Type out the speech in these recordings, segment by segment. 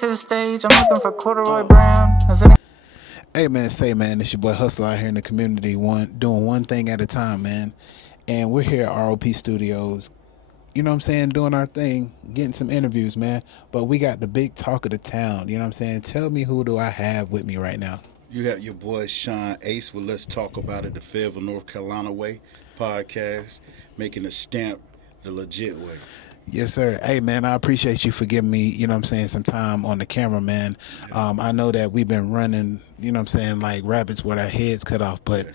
to the stage. I'm looking for corduroy brown. Hey man, say man, it's your boy Hustler out here in the community, doing one thing at a time, man. And we're here at ROP Studios, you know what I'm saying, doing our thing, getting some interviews, man. But we got the big talk of the town, you know what I'm saying? Tell me, who do I have with me right now? You have your boy Sean Ace with Let's Talk About It, the Fayetteville, North Carolina way podcast, making the stamp the legit way. Yes, sir. Hey, man, I appreciate you for giving me, you know what I'm saying, some time on the camera, man. I know that we've been running, you know what I'm saying, like rabbits with our heads cut off, but,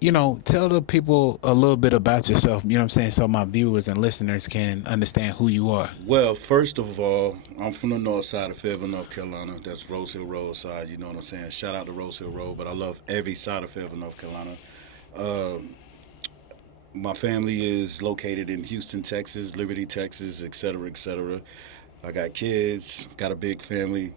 you know, tell the people a little bit about yourself, you know what I'm saying, so my viewers and listeners can understand who you are. Well, first of all, I'm from the north side of Fayetteville, North Carolina. That's Rose Hill Road side, you know what I'm saying? Shout out to Rose Hill Road, but I love every side of Fayetteville, North Carolina. My family is located in Houston, Texas, Liberty, Texas, et cetera, et cetera. I got kids, got a big family,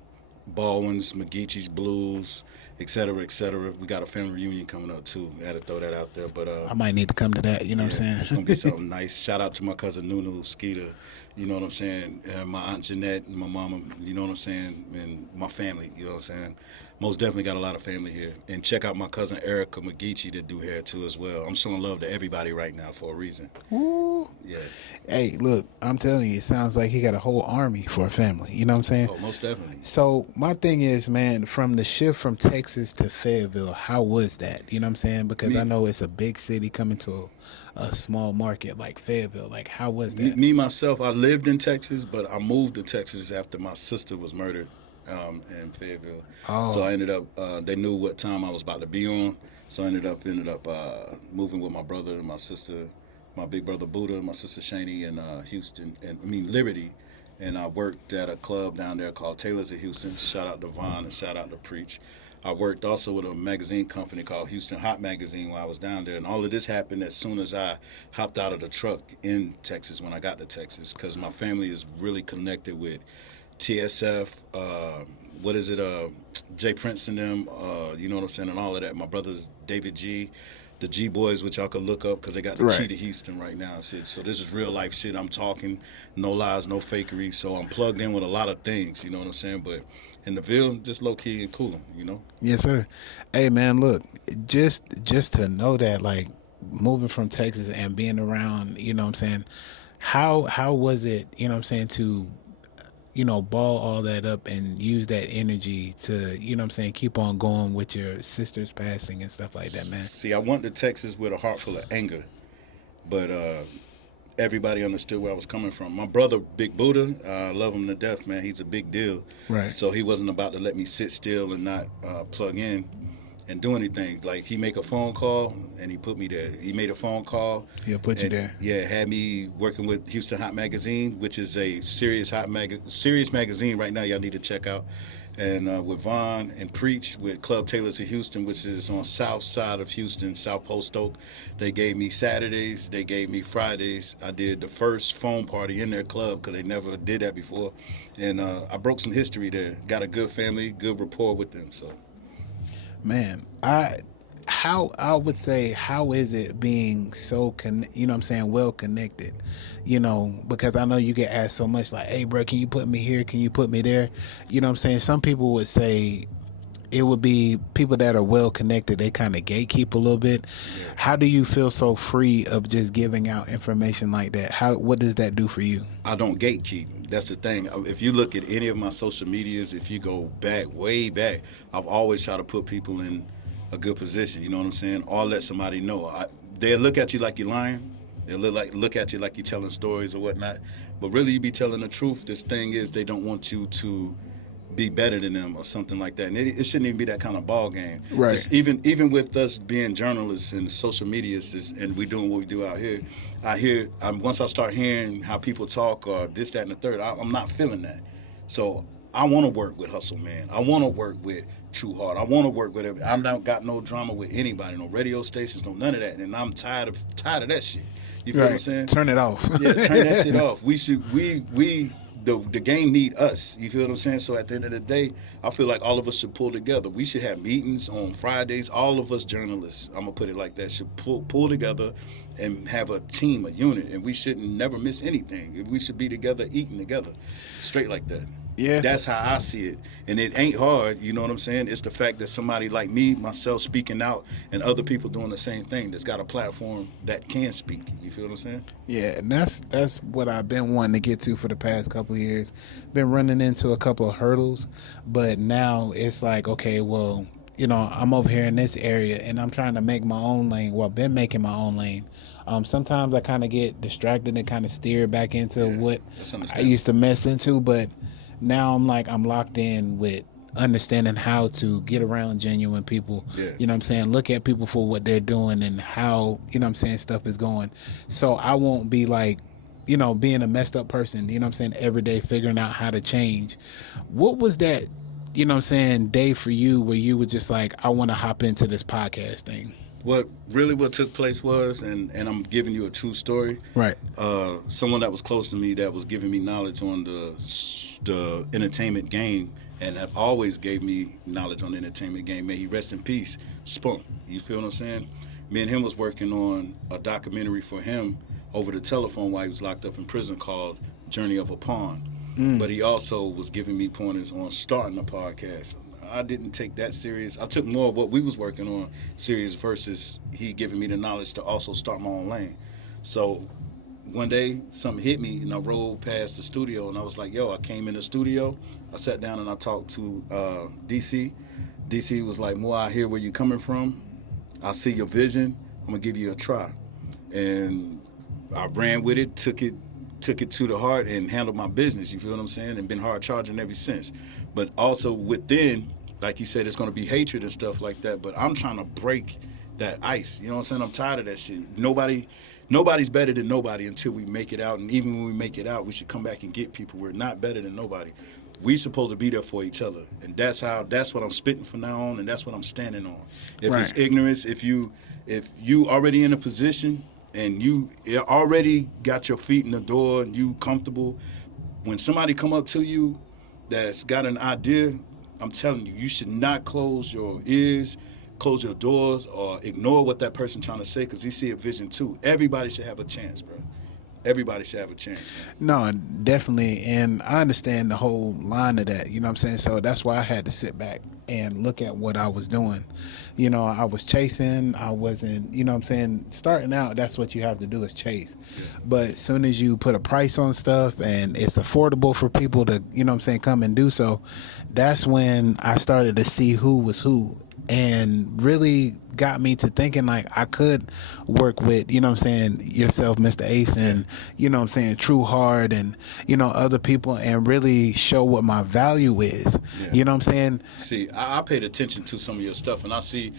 Baldwin's, McGeechee's, Blues, et cetera, et cetera. We got a family reunion coming up, too. I had to throw that out there. But I might need to come to that, you know what I'm saying? It's going to be something nice. Shout out to my cousin Nunu, Skeeter, you know what I'm saying, and my Aunt Jeanette and my mama, you know what I'm saying, and my family, you know what I'm saying. Most definitely got a lot of family here. And check out my cousin Erica McGeechee that do hair, too, as well. I'm showing love to everybody right now for a reason. Ooh. Yeah. Hey, look, I'm telling you, it sounds like he got a whole army for a family. You know what I'm saying? Oh, most definitely. So my thing is, man, from the shift from Texas to Fayetteville, how was that? You know what I'm saying? Because I know it's a big city coming to a small market like Fayetteville. Like, how was that? Myself, I lived in Texas, but I moved to Texas after my sister was murdered in Fayettille. Oh. So I ended up, they knew what time I was about to be on. So I ended up moving with my brother and my sister, my big brother Buddha, my sister Shani in Houston, Liberty. And I worked at a club down there called Taylor's of Houston. Shout out to Vaughn and shout out to Preach. I worked also with a magazine company called Houston Hot Magazine while I was down there. And all of this happened as soon as I hopped out of the truck in Texas when I got to Texas, because my family is really connected with TSF, Jay Prince and them, you know what I'm saying, and all of that. My brother's David G, the G Boys, which y'all could look up because they got the key to Houston right now. Shit. So this is real life shit. I'm talking, no lies, no fakery. So I'm plugged in with a lot of things, you know what I'm saying? But in the Ville, just low key and cooling, you know? Yes, sir. Hey, man, look, just to know that, like, moving from Texas and being around, you know what I'm saying, how was it, you know what I'm saying, to, you know, ball all that up and use that energy to, you know what I'm saying, keep on going with your sister's passing and stuff like that, man? See, I went to Texas with a heart full of anger, but everybody understood where I was coming from. My brother, Big Buddha, I love him to death, man. He's a big deal. Right. So he wasn't about to let me sit still and not plug in and do anything. Like, he make a phone call and he put me there. He made a phone call. He'll put you there. Yeah, had me working with Houston Hot Magazine, which is a serious magazine right now. Y'all need to check out. And with Vaughn and Preach with Club Taylor's of Houston, which is on south side of Houston, South Post Oak. They gave me Saturdays. They gave me Fridays. I did the first phone party in their club because they never did that before. And I broke some history there. Got a good family, good rapport with them. So, man, I would say, how is it being so you know what I'm saying, well connected, you know, because I know you get asked so much, like, hey bro, can you put me here, can you put me there, you know what I'm saying? Some people would say it would be people that are well connected, they kind of gatekeep a little bit. How do you feel so free of just giving out information like that? What does that do for you? I don't gatekeep. That's the thing. If you look at any of my social medias, if you go back, way back, I've always tried to put people in a good position, you know what I'm saying? Or let somebody know. They'll look at you like you're lying. They'll look at you like you're telling stories or whatnot. But really, you be telling the truth. This thing is, they don't want you to be better than them or something like that. And it shouldn't even be that kind of ball game. Right. Even with us being journalists and social media, and we doing what we do out here, once I start hearing how people talk or this, that, and the third, I'm not feeling that. So I want to work with Hustle Man. I want to work with True Heart. I want to work with everybody. I've not got no drama with anybody, no radio stations, no none of that. And I'm tired of that shit. You feel what I'm saying? Turn it off. Yeah, turn that shit off. The game need us. You feel what I'm saying? So at the end of the day, I feel like all of us should pull together. We should have meetings on Fridays. All of us journalists, I'm gonna put it like that, should pull together and have a team, a unit, and we shouldn't never miss anything. We should be together, eating together, straight like that. Yeah. That's how I see it. And it ain't hard, you know what I'm saying? It's the fact that somebody like me, myself, speaking out, and other people doing the same thing that's got a platform that can speak. You feel what I'm saying? Yeah, and that's what I've been wanting to get to for the past couple of years. Been running into a couple of hurdles, but now it's like, okay, well, I'm over here in this area and I'm trying to make my own lane. Well, I've been making my own lane. Sometimes I kind of get distracted and kind of steer back into Yeah, what that's I understandable. used to mess into, but now I'm locked in with understanding how to get around genuine people. Yeah. You know what I'm saying? Look at people for what they're doing and how, stuff is going. So I won't be like, being a messed up person, every day figuring out how to change. What was that, day for you where you were just like, I want to hop into this podcast thing? What took place was, and I'm giving you a true story. Right. Someone that was close to me that was giving me knowledge on the entertainment game, and that always gave me knowledge on the entertainment game. May he rest in peace. Spunk. You feel what I'm saying? Me and him was working on a documentary for him over the telephone while he was locked up in prison called Journey of a Pawn. But he also was giving me pointers on starting a podcast. I didn't take that serious. I took more of what we was working on serious versus he giving me the knowledge to also start my own lane. So one day something hit me and I rolled past the studio and I was like, yo, I came in the studio. I sat down and I talked to DC. DC was like, Mo, I hear where you're coming from. I see your vision. I'm gonna give you a try. And I ran with it, took it to the heart and handled my business, you feel what I'm saying? And been hard charging ever since. But also within, like you said, it's gonna be hatred and stuff like that. But I'm trying to break that ice. You know what I'm saying? I'm tired of that shit. Nobody's better than nobody until we make it out. And even when we make it out, we should come back and get people. We're not better than nobody. We supposed to be there for each other. And that's what I'm spitting from now on and that's what I'm standing on. If it's Right. ignorance, if you already in a position and you already got your feet in the door and you comfortable, when somebody come up to you that's got an idea, I'm telling you, you should not close your ears, close your doors, or ignore what that person trying to say because he see a vision too. Everybody should have a chance, bro. Everybody should have a chance. No, definitely. And I understand the whole line of that. You know what I'm saying? So that's why I had to sit back and look at what I was doing. I was chasing. I wasn't, starting out, that's what you have to do is chase. But as soon as you put a price on stuff and it's affordable for people to, come and do so, that's when I started to see who was who. And really got me to thinking like I could work with, yourself, Mr. Ace, and, True Hard and, other people and really show what my value is. Yeah. You know what I'm saying? See, I paid attention to some of your stuff, and I see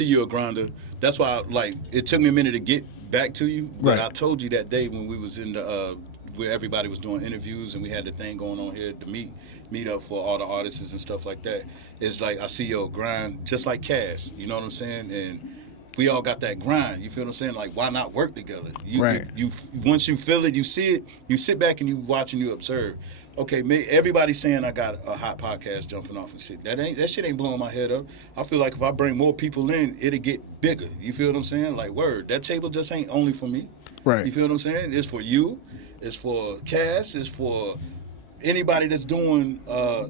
you're a grinder. That's why, it took me a minute to get back to you. But Right. I told you that day when we was in the where everybody was doing interviews and we had the thing going on here to meet up for all the artists and stuff like that. It's like I see your grind, just like Cass. You know what I'm saying? And we all got that grind. You feel what I'm saying? Like, why not work together? Right. You once you feel it, you see it. You sit back and you watch and you observe. Okay, everybody's saying I got a hot podcast jumping off and shit. That shit ain't blowing my head up. I feel like if I bring more people in, it'll get bigger. You feel what I'm saying? Like, word, that table just ain't only for me. Right. You feel what I'm saying? It's for you. It's for Cass. It's for anybody that's doing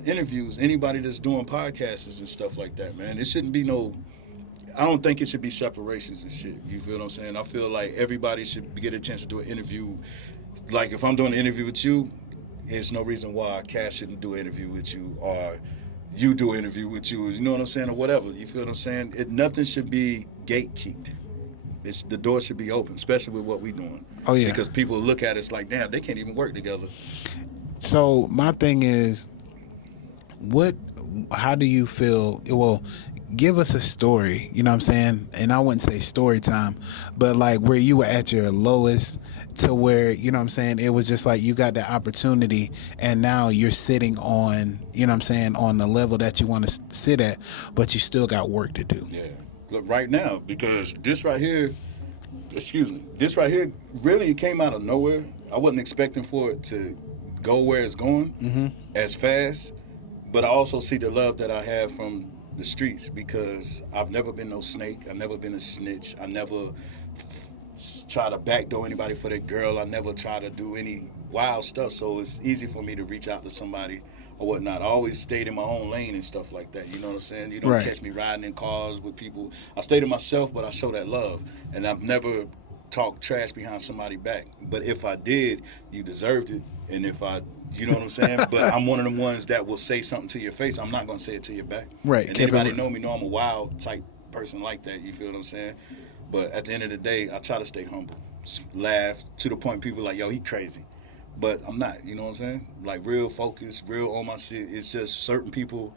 interviews, anybody that's doing podcasts and stuff like that, man. It shouldn't be I don't think it should be separations and shit. You feel what I'm saying? I feel like everybody should get a chance to do an interview. Like if I'm doing an interview with you, there's no reason why Cass shouldn't do an interview with you or you do an interview with you. You know what I'm saying? Or whatever. You feel what I'm saying? Nothing should be gatekeeped. The door should be open, especially with what we're doing. Oh, yeah. Because people look at us like, damn, they can't even work together. So my thing is, how do you feel? Well, give us a story, you know what I'm saying? And I wouldn't say story time, but like where you were at your lowest to where, you know what I'm saying, it was just like you got the opportunity and now you're sitting on, you know what I'm saying, on the level that you want to sit at, but you still got work to do. Yeah. Look, right now, because this right here really came out of nowhere. I wasn't expecting for it to go where it's going as fast, but I also see the love that I have from the streets because I've never been no snake. I've never been a snitch. I never try to backdoor anybody for their girl. I never try to do any wild stuff. So it's easy for me to reach out to somebody or whatnot. I always stayed in my own lane and stuff like that. You know what I'm saying? You don't Right. catch me riding in cars with people. I stay to myself, but I show that love, and I've never talked trash behind somebody back. But if I did, you deserved it. And if I, you know what I'm saying? But I'm one of them ones that will say something to your face. I'm not gonna say it to your back. Right. And Keep it anybody real. know me know I'm a wild type person like that. You feel what I'm saying? But at the end of the day, I try to stay humble, laugh to the point people like, yo, he crazy. But I'm not, you know what I'm saying? Like real focused, real on my shit. It's just certain people.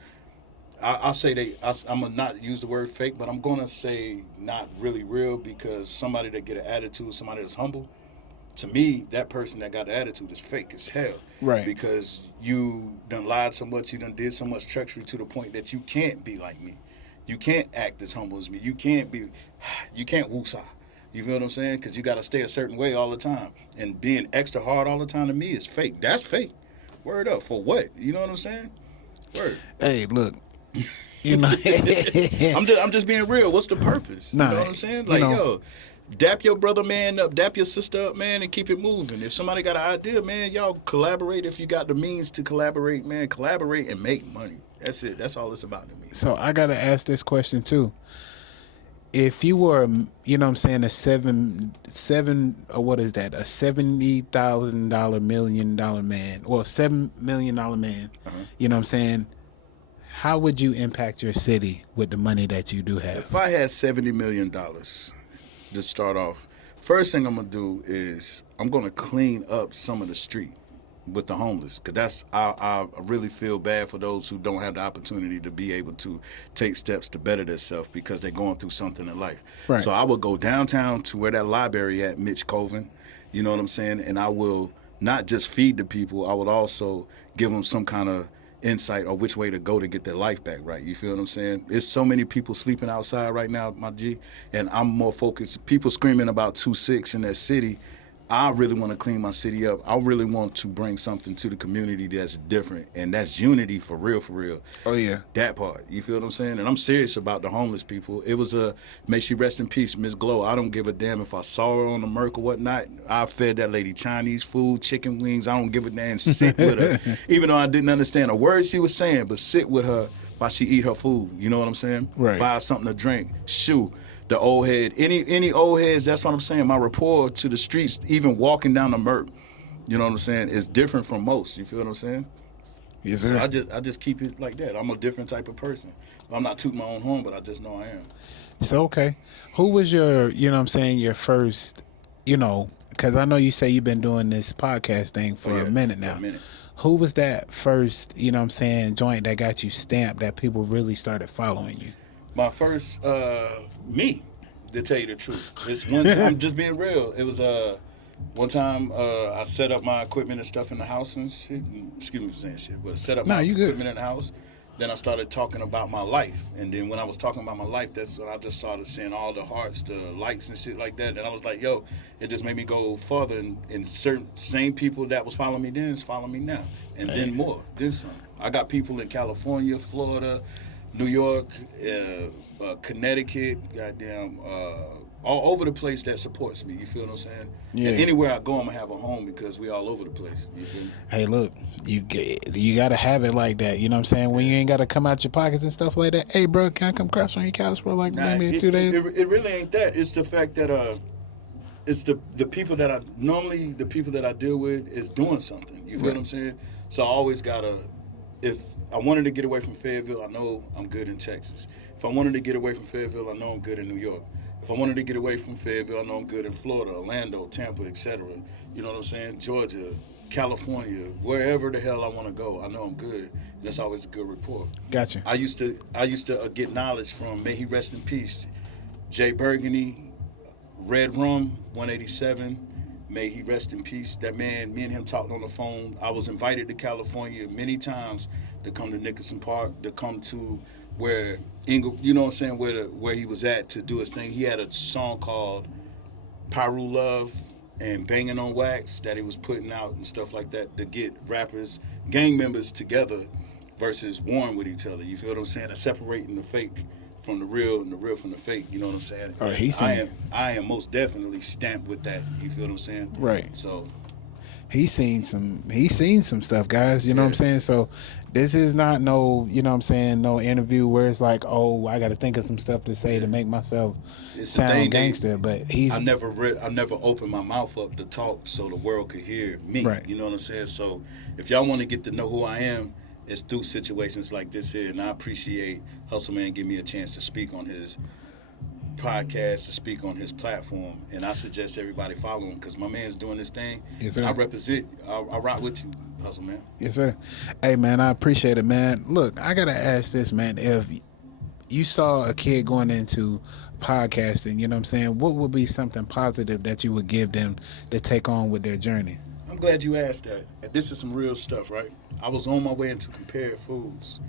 I'll say I'm gonna not use the word fake, but I'm gonna say not really real because somebody that get an attitude, somebody that's humble, to me, that person that got the attitude is fake as hell. Right. Because you done lied so much, you done did so much treachery to the point that you can't be like me. You can't act as humble as me. You can't woosah. You feel what I'm saying? Because you got to stay a certain way all the time. And being extra hard all the time to me is fake. That's fake. Word up. For what? You know what I'm saying? Word. Hey, look. You know, I'm just being real. What's the purpose? Nah, you know what I'm saying? you Like, know. yo, dap your brother man up, dap your sister up, man, and keep it moving. If somebody got an idea, man, y'all collaborate. If you got the means to collaborate, man, collaborate and make money. That's it. That's all it's about to me. So I gotta ask this question too. If you were, you know what I'm saying, a what is that? A $70,000 $1 million man, well, $7 million man, you know what I'm saying? How would you impact your city with the money that you do have? If I had $70 million to start off, first thing I'm gonna do is I'm gonna clean up some of the street with the homeless, because I really feel bad for those who don't have the opportunity to be able to take steps to better themselves because they're going through something in life. Right. So I would go downtown to where that library at, Mitch Coven, you know what I'm saying, and I will not just feed the people, I would also give them some kind of insight or which way to go to get their life back right. You feel what I'm saying? There's so many people sleeping outside right now, my G, and I'm more focused. People screaming about 2-6 in that city. I really want to clean my city up. I really want to bring something to the community that's different, and that's unity for real, for real. Oh, yeah. That part. You feel what I'm saying? And I'm serious about the homeless people. It was may she rest in peace, Miss Glow. I don't give a damn if I saw her on the Merc or whatnot. I fed that lady Chinese food, chicken wings. I don't give a damn. Sit with her. Even though I didn't understand a word she was saying, but sit with her while she eat her food. You know what I'm saying? Right. Buy her something to drink. Shoe. The old head, any old heads, that's what I'm saying. My rapport to the streets, even walking down the Merc, you know what I'm saying, is different from most. You feel what I'm saying? Yes, So sir. I just keep it like that. I'm a different type of person. I'm not tooting my own horn, but I just know I am. So, okay. Who was your, you know what I'm saying, your first, you know, because I know you say you've been doing this podcast thing for a minute now. Who was that first, you know what I'm saying, joint that got you stamped that people really started following you? My first, me, to tell you the truth. It's one time, I'm just being real. It was one time I set up my equipment and stuff in the house and shit. Excuse me for saying shit, but I set up my equipment in the house. Then I started talking about my life. And then when I was talking about my life, that's when I just started seeing all the hearts, the likes and shit like that. And I was like, yo, it just made me go further. And certain same people that was following me then is following me now. And then more, then some. I got people in California, Florida, New York, Connecticut, goddamn, all over the place that supports me. You feel what I'm saying? Yeah. And anywhere I go, I'm gonna have a home because we all over the place. You feel me? Hey, look, you gotta have it like that. You know what I'm saying? When you ain't gotta come out your pockets and stuff like that. Hey, bro, can I come crash on your couch for like maybe 2 days? It really ain't that. It's the fact that it's the people that the people that I deal with is doing something. You feel what I'm saying? So I always gotta. If I wanted to get away from Fayetteville, I know I'm good in Texas. If I wanted to get away from Fayetteville, I know I'm good in New York. If I wanted to get away from Fayetteville, I know I'm good in Florida, Orlando, Tampa, etc. You know what I'm saying? Georgia, California, wherever the hell I want to go, I know I'm good. And that's always a good report. Gotcha. I used to get knowledge from, may he rest in peace, Jay Burgundy, Red Rum, 187. May he rest in peace. That man, me and him talked on the phone. I was invited to California many times to come to Nicholson Park, to come to where you know what I'm saying, where he was at to do his thing. He had a song called Pyru Love and Banging on Wax that he was putting out and stuff like that to get rappers, gang members together versus warring with each other. You feel what I'm saying? Separating the fake from the real and the real from the fake. You know what I'm saying? Oh, he's saying. I am most definitely stamped with that. You feel what I'm saying? Right. So He's seen some stuff, guys. You know what I'm saying? So this is not no, you know what I'm saying, no interview where it's like, oh, I got to think of some stuff to say to make myself sound gangster. But I never opened my mouth up to talk so the world could hear me. Right. You know what I'm saying? So if y'all want to get to know who I am, it's through situations like this here, and I appreciate Hustle Man giving me a chance to speak on his podcast, to speak on his platform, and I suggest everybody follow him because my man's doing this thing. Yes, sir. I represent. I rock with you, Hustle Man. Yes, sir. Hey, man, I appreciate it, man. Look, I gotta ask this, man. If you saw a kid going into podcasting, you know what I'm saying, what would be something positive that you would give them to take on with their journey? I'm glad you asked that. And this is some real stuff, right? I was on my way into Compared Foods,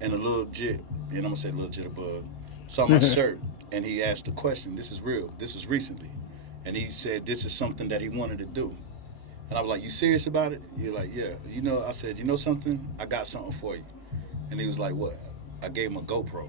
and a little jit, and I'm gonna say little jitterbug, saw my shirt, and he asked the question. This is real. This was recently, and he said this is something that he wanted to do, and I was like, "You serious about it?" You're like, "Yeah." You know, I said, "You know something? I got something for you," and he was like, "What?" I gave him a GoPro.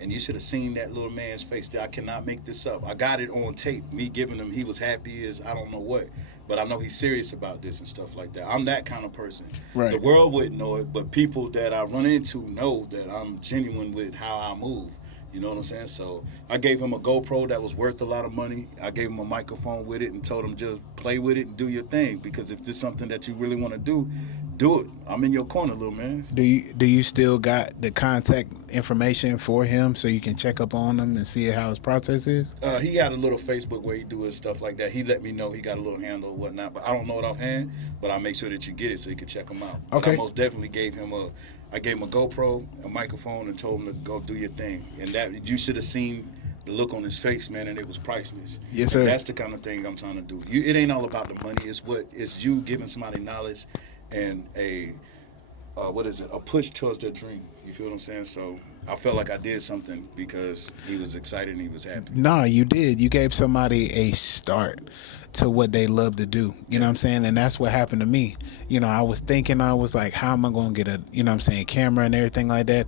And you should have seen that little man's face there. I cannot make this up. I got it on tape. Me giving him, he was happy as I don't know what. But I know he's serious about this and stuff like that. I'm that kind of person. Right. The world wouldn't know it, but people that I run into know that I'm genuine with how I move. You know what I'm saying? So I gave him a GoPro that was worth a lot of money. I gave him a microphone with it and told him just play with it and do your thing. Because if this is something that you really want to do it. I'm in your corner, little man. Do you still got the contact information for him so you can check up on him and see how his process is? He had a little Facebook where he do his stuff like that. He let me know he got a little handle or whatnot, but I don't know it offhand. But I'll make sure that you get it so you can check him out. But Okay. I most definitely gave him a GoPro, a microphone, and told him to go do your thing. And that you should have seen the look on his face, man, and it was priceless. Yes, sir. And that's the kind of thing I'm trying to do. It ain't all about the money. It's you giving somebody knowledge and a push towards their dream. You feel what I'm saying? So I felt like I did something because he was excited and he was happy. No, you did. You gave somebody a start to what they love to do. You know what I'm saying? And that's what happened to me. You know, I was thinking, I was like, how am I going to get a, you know what I'm saying, camera and everything like that.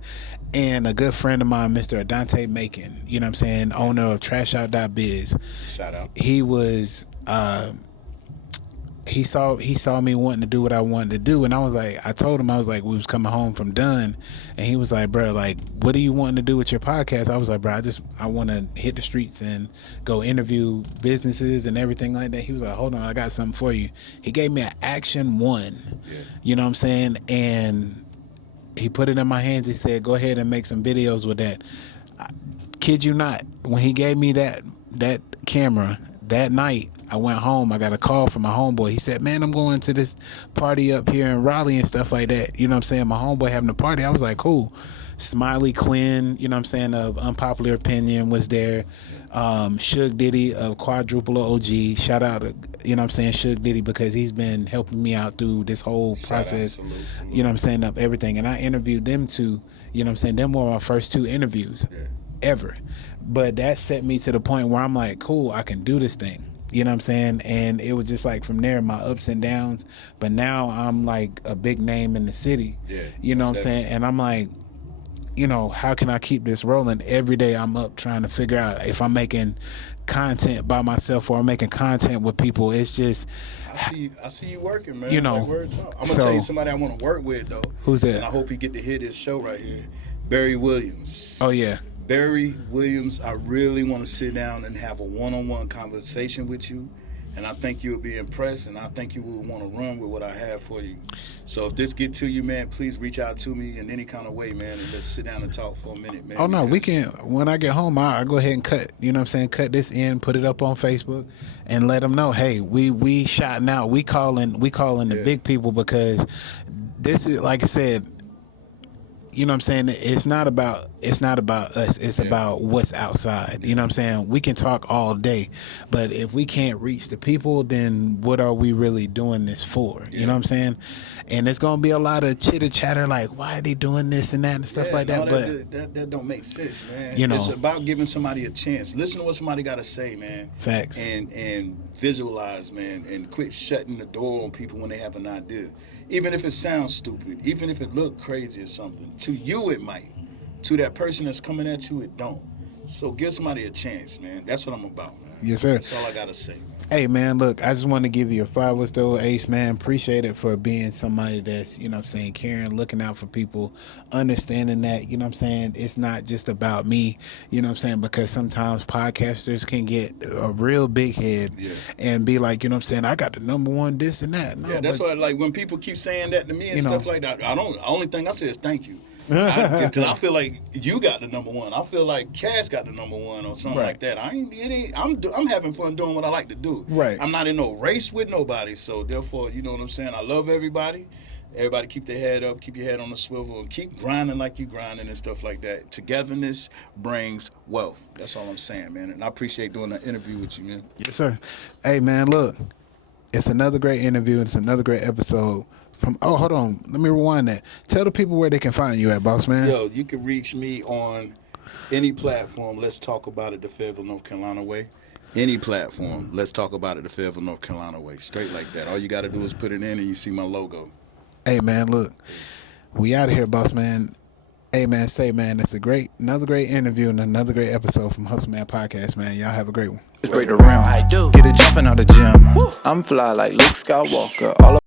And a good friend of mine, Mr. Adante Macon, you know what I'm saying, owner of TrashOut.biz. Shout out. He was, he saw me wanting to do what I wanted to do, and I was like, I told him, I was like, we was coming home from Dunn, and he was like, bro, like, what are you wanting to do with your podcast? I was like, bro, I want to hit the streets and go interview businesses and everything like that. He was like, hold on, I got something for you. He gave me an Action 1, you know what I'm saying, and he put it in my hands. He said, go ahead and make some videos with that. I kid you not, when he gave me that camera that night, I went home. I got a call from my homeboy. He said, man, I'm going to this party up here in Raleigh and stuff like that. You know what I'm saying? My homeboy having a party. I was like, cool. Smiley Quinn, you know what I'm saying, of Unpopular Opinion was there. Suge Diddy of Quadruple OG. Shout out to, you know what I'm saying, Suge Diddy, because he's been helping me out through this whole process. Salute. You know what I'm saying, of everything. And I interviewed them two. You know what I'm saying? Them were my first 2 interviews ever. But that set me to the point where I'm like, cool, I can do this thing. You know what I'm saying? And it was just like from there, my ups and downs. But now I'm like a big name in the city. You know what I'm saying? And I'm like, you know, how can I keep this rolling? Every day I'm up trying to figure out if I'm making content by myself or I'm making content with people. It's just, I see you working, man. You know, like word talk. I'm gonna tell you somebody I want to work with though. Who's that? And I hope you get to hear this show right here. Barry Williams. Oh yeah. Barry Williams, I really want to sit down and have a one-on-one conversation with you, and I think you'll be impressed, and I think you will want to run with what I have for you. So if this get to you, man, please reach out to me in any kind of way, man, and let's sit down and talk for a minute, man. Oh no, we can. When I get home, I go ahead and cut. You know what I'm saying? Cut this in, put it up on Facebook, and let them know, hey, we shouting out, we calling the big people, because this is, like I said, you know what I'm saying, it's not about us, it's about what's outside. You know what I'm saying? We can talk all day, but if we can't reach the people, then what are we really doing this for? You know what I'm saying? And it's gonna be a lot of chitter chatter, like, why are they doing this and that and stuff like that. But that don't make sense, man. You know, it's about giving somebody a chance. Listen to what somebody gotta say, man. Facts. And visualize, man, and quit shutting the door on people when they have an idea. Even if it sounds stupid, even if it look crazy or something, to you it might. To that person that's coming at you, it don't. So give somebody a chance, man. That's what I'm about, man. Yes, sir. That's all I gotta say, man. Hey, man, look, I just want to give you your flowers, though, Ace, man. Appreciate it for being somebody that's, you know what I'm saying, caring, looking out for people, understanding that, you know what I'm saying, it's not just about me, you know what I'm saying, because sometimes podcasters can get a real big head and be like, you know what I'm saying, I got the number one, this and that. No, Yeah, that's why, like, when people keep saying that to me and You stuff know. like that, the only thing I say is thank you. Because I feel like you got the number one. I feel like Cass got the number one or something Right. like that. I'm having fun doing what I like to do. Right. I'm not in no race with nobody. So therefore, you know what I'm saying? I love everybody. Everybody keep their head up, keep your head on the swivel, and keep grinding like you grinding and stuff like that. Togetherness brings wealth. That's all I'm saying, man. And I appreciate doing the interview with you, man. Yes, sir. Hey, man, look, it's another great interview. It's another great episode. Hold on. Let me rewind that. Tell the people where they can find you at, boss man. Yo, you can reach me on any platform. Let's talk about it the Fayetteville, North Carolina way. Any platform. Let's talk about it the Fayetteville, North Carolina way. Straight like that. All you got to do is put it in and you see my logo. Hey, man, look, we out of here, boss man. Hey, man, man, it's another great interview and another great episode from Hustle Man Podcast, man. Y'all have a great one. Break the rim. I do. Get it jumping out the gym. I'm fly like Luke Skywalker. All